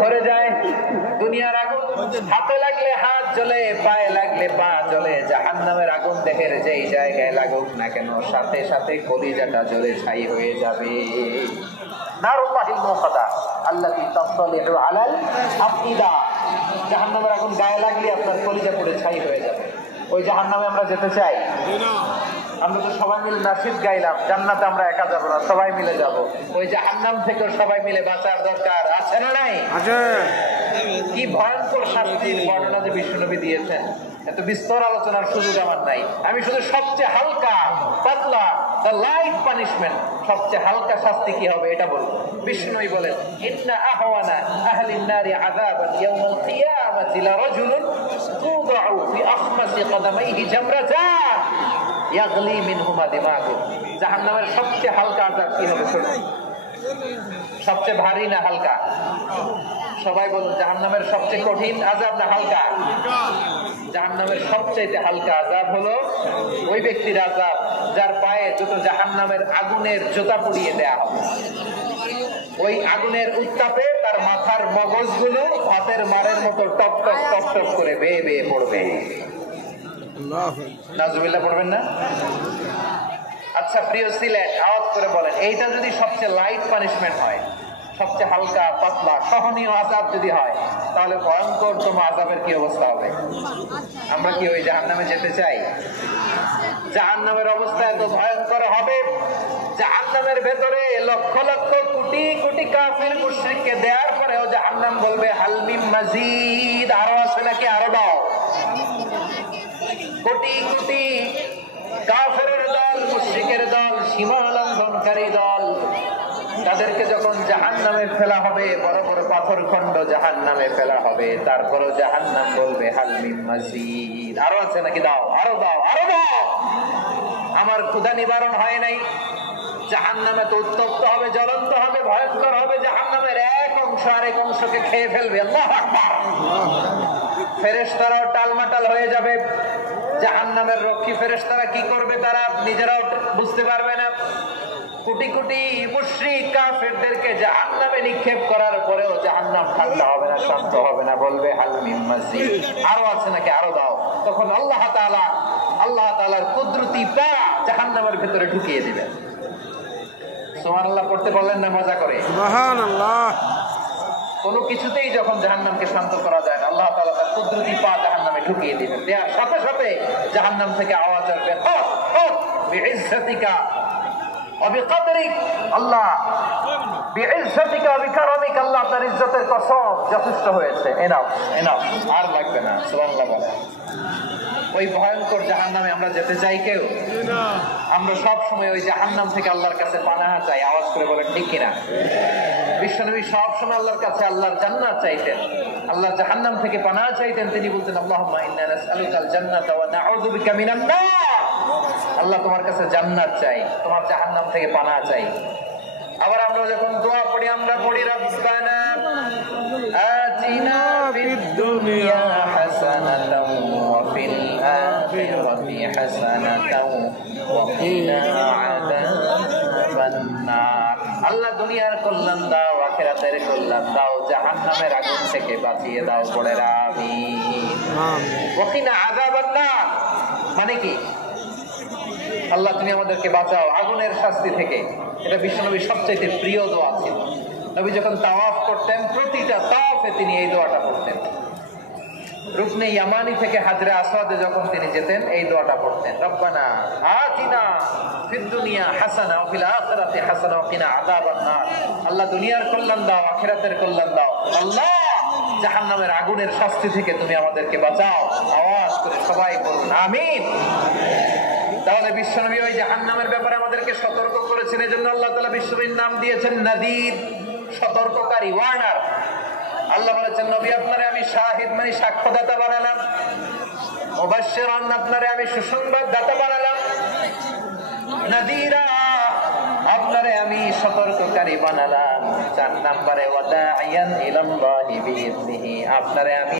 ধরে যায়। দুনিয়ার আগুন হাতে লাগলে হাত জ্বলে, পায়ে লাগলে পা জ্বলে। জাহান্নামের আগুন দেহের যেই জায়গায় লাগুক না কেন সাথে সাথে কলিজাটা জ্বলে ছাই হয়ে যাবে। নারুল্লাহিল মুকাদ্দা আল্লাতী তাসলিহু আলাল আফইদা। জাহান্নামের আগুন গায়ে লাগলে আপনার কলিজা পুড়ে ছাই হয়ে যাবে। ওই জাহান্নামে আমরা যেতে চাই? আমরা তো সবাই মিলে নাশিদ গাইলাম, জান্নাতে আমরা একা যাবো না, সবাই মিলে যাব। ওই জাহান্নাম থেকে সবাই মিলে বাঁচার দরকার আছে না নাই? আছে। কি ভয়ঙ্কর শাস্তির বর্ণনা যে বিশ্বনবী দিয়েছেন, এত বিস্তর আলোচনার সুযোগ আমার নাই। আমি শুধু সবচেয়ে হালকা পাতলা, দ্য লাইট পানিশমেন্ট, সবচেয়ে হালকা শাস্তি কি হবে এটা বলবো। বিশ্বনবী বলেন, ইন্না আহওয়ানা আহলিন নারি আযাবান ইয়াউমাল কিয়ামাতি লারাজুলুন তুদাউ ফি আখমাসি কদামাইহি জামরাতান ইয়াগলি মিনহুমা দিমাগু। জাহান্নামের সবচেয়ে হালকা আযাব কি হবে শুনুন। সবচেয়ে ভারী না হালকা? সবাই বলুন, জাহান্নামের সবচেয়ে কঠিন আযাব না হালকা? জাহান্নামের সবচেয়ে হালকা আযাব হলো ওই ব্যক্তির আযাব যার পায়ে যত জাহান্নামের আগুনের জোতা পুড়িয়ে দেয়া হবে। ওই আগুনের উত্তাপে তার মাথার মগজগুলো ভাতের মারের মতো টপ টপ টপ টপ করে বেয়ে বেয়ে পড়বে। নাউজুবিল্লাহ পড়বেন না? আচ্ছা প্রিয় সিলেট, আওয়াজ করে বলেন, এইটা যদি সবচেয়ে লাইট পানিশমেন্ট হয়, সবচেয়ে হালকা পাতলা সহনীয় আযাব যদি হয়, তাহলে ভয়ঙ্করতম আযাবের কি অবস্থা হবে? আমরা কি ওই জাহান্নামে যেতে চাই? জাহান্নামের অবস্থা এত ভয়ঙ্কর হবে, জাহান্নামের ভেতরে লক্ষ লক্ষ কোটি কোটি কাফির মুশরিককে দেওয়ার পরেও জাহান্নাম বলবে হাল মিন মাজিদ, আরো আছে নাকি, আরো দাও। কোটি কোটি কাফেরের দল, মুশরিকের দল, সীমা লঙ্ঘনকারী দল, তাদেরকে যখন জাহান্নামে ফেলা হবে, বড় বড় পাথর খণ্ড জাহান্নামে ফেলা হবে, তারপরও জাহান্নাম বলবে হাল মিন মাজিদ, আরো আছে নাকি, দাও, আরো দাও, আরো দাও। আমার ক্ষুধা নিবারণ হয় নাই। জাহান্নামে তো উত্তপ্ত হবে, জ্বলন্ত হবে, ভয়ঙ্কর হবে। জাহান্নামের এক অংশ আরেক অংশকে খেয়ে ফেলবে। আল্লাহু আকবার। ফেরেশতারাও টালমাটাল হয়ে যাবে। জাহান্নামের রক্ষী ফেরেশতারা কি করবে তারা নিজেরাও বুঝতে পারবে না। কোটি কোটি মুশরিক কাফেরদেরকে জাহান্নামে নিক্ষেপ করার পরেও জাহান্নাম ঠান্ডা হবে না, শান্ত হবে না, বলবে হাল মিন মাজিদ, আরো আছে নাকি, আরো দাও। তখন আল্লাহ তাআলার কুদরতি পা জাহান্নামের ভিতরে ঢুকিয়ে দিবেন। সুবহানাল্লাহ পড়তে বললেন না মজা করে? সুবহানাল্লাহ। কোনো কিছুতেই যখন জাহান্নামকে শান্ত করা যায় না, আল্লাহ তাআলা তার কুদরতি পা জাহান্নামে ঢুকিয়ে দিবেন। দেয়ার সাথে সাথে জাহান্নাম থেকে আওয়াজ আসবে, হক হক বিইজ্জাতিকা ওয়া বিকদরিক। আল্লাহ বিইজ্জাতিকা ওয়া বিকারমিক, আল্লাহ আপনার ইজ্জতের কসম, যথেষ্ট হয়েছে, এনাফ এনাফ, আর লাগবে না। সুবহানাল্লাহ বলেন। ওই ভয়ঙ্কর জাহান্নামে আমরা যেতে চাই কেউ? আমরা সব সময় ওই জাহান্নাম থেকে আল্লাহর কাছে পানাহা চাই। আওয়াজ করে বলেন ঠিক কিনা? বিশ্বনবী সব সময় আল্লাহর কাছে আল্লাহর জান্নাত চাইতেন, আল্লাহর জাহান্নাম থেকে পানাহা চাইতেন। তিনি বলতেন আল্লাহুম্মা ইন্না নাসআলুকাল জান্নাতা ওয়া নাউযু বিকা মিনান নার। আল্লাহ তোমার কাছে জান্নাত চাই, তোমার জাহান্নাম থেকে পানাহা চাই। আবার আমরা যখন দোয়া পড়ি, আমরা পড়ি রব্বানা আতিনা ফিদ দুনিয়া হাসানাতাও ওয়া ফিল আখিরাতি হাসানাতাও ওয়া কিনা আযাবান নার। আল্লাহ দুনিয়ার কল্যাণ দাও, আখিরাতের কল্যাণ দাও, জাহান্নামের আগুন থেকে বাঁচিয়ে দাও। পড়ে আমিন। ওয়া কিনা আযাবান নার মানে কি? আল্লাহ তুমি আমাদেরকে বাঁচাও আগুনের শাস্তি থেকে। এটা বিশ্বনবীর সবচেয়ে প্রিয় দোয়া ছিল। নবী যখন তাওয়াফ করতেন, প্রতিটা তাওয়াফে তিনি এই দোয়াটা পড়তেন। রুকনে ইয়ামানি থেকে হাজরে আসওয়াদে যখন তিনি যেতেন, এই দোয়াটা পড়তেন, রব্বানা আতিনা ফিদ দুনিয়া হাসানা ওয়া ফিল আখিরাতি হাসানা ওয়া কিনা আযাবান নার। আল্লাহ দুনিয়ার কল্যাণ দাও, আখিরাতের কল্যাণ দাও। আল্লাহ জাহান্নামের আগুনের শাস্তি থেকে তুমি আমাদেরকে বাঁচাও। আওয়াজ করে সবাই বলুন আমিন। তাহলে বিশ্বনবী ওই জাহান্নামের ব্যাপারে আমাদেরকে সতর্ক করেছেন। এজন্য আল্লাহ তাআলা বিশ্বনবীর নাম দিয়েছেন নাদির, সতর্ককারী, ওয়ার্নার। আল্লাহ বলেছেন নবী আপনারে আমি শাহিদ মানে সাক্ষ্যদাতা বানালাম, মুবাশশিরান আপনারে আমি সুসংবাদদাতা বানালাম, নাদিরা আপনারে আমি সতর্ককারী বানালাম। 4 নম্বরে ওয়া দাইয়ান ইলাল্লাহি বিইذনিহি আপনারে আমি